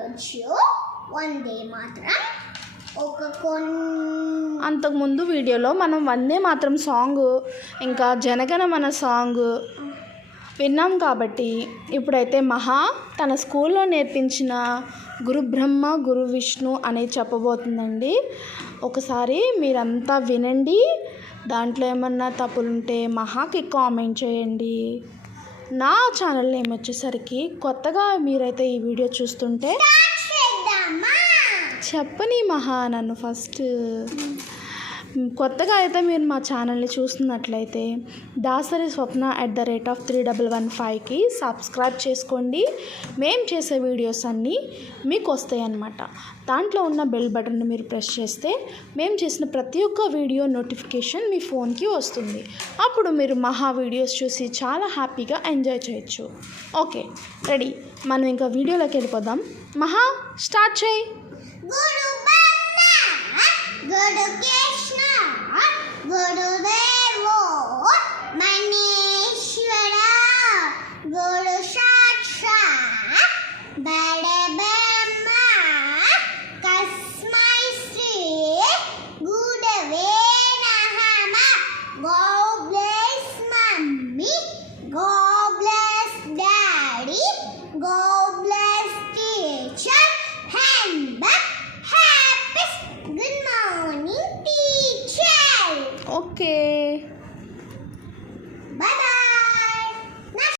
ఈరోజు వందే మాత్రం అంతకుముందు వీడియోలో మనం వందే మాత్రం సాంగ్ ఇంకా జనగణమన సాంగ్ విన్నాం కాబట్టి ఇప్పుడైతే మహా తన స్కూల్లో నేర్పించిన గురు బ్రహ్మ గురు విష్ణు అనేది చెప్పబోతుందండి. ఒకసారి మీరంతా వినండి. దాంట్లో ఏమన్నా తప్పులుంటే మహాకి కామెంట్ చేయండి. నా ఛానల్ నేమ్ వచ్చేసరికి కొత్తగా మీరైతే ఈ వీడియో చూస్తుంటే చెప్పని మహా నన్ను ఫస్ట్ కొత్తగా అయితే మీరు మా ఛానల్ని చూస్తున్నట్లయితే దాసరి స్వప్న @31115కి సబ్స్క్రైబ్ చేసుకోండి. మేము చేసే వీడియోస్ అన్నీ మీకు వస్తాయి అన్నమాట. దాంట్లో ఉన్న బెల్ బటన్ని మీరు ప్రెస్ చేస్తే మేము చేసిన ప్రతి ఒక్క వీడియో నోటిఫికేషన్ మీ ఫోన్కి వస్తుంది. అప్పుడు మీరు మహా వీడియోస్ చూసి చాలా హ్యాపీగా ఎంజాయ్ చేయొచ్చు. Okay, ready. మనం ఇంకా వీడియోలోకి వెళ్ళిపోదాం. మహా స్టార్ట్ చేయి. గురు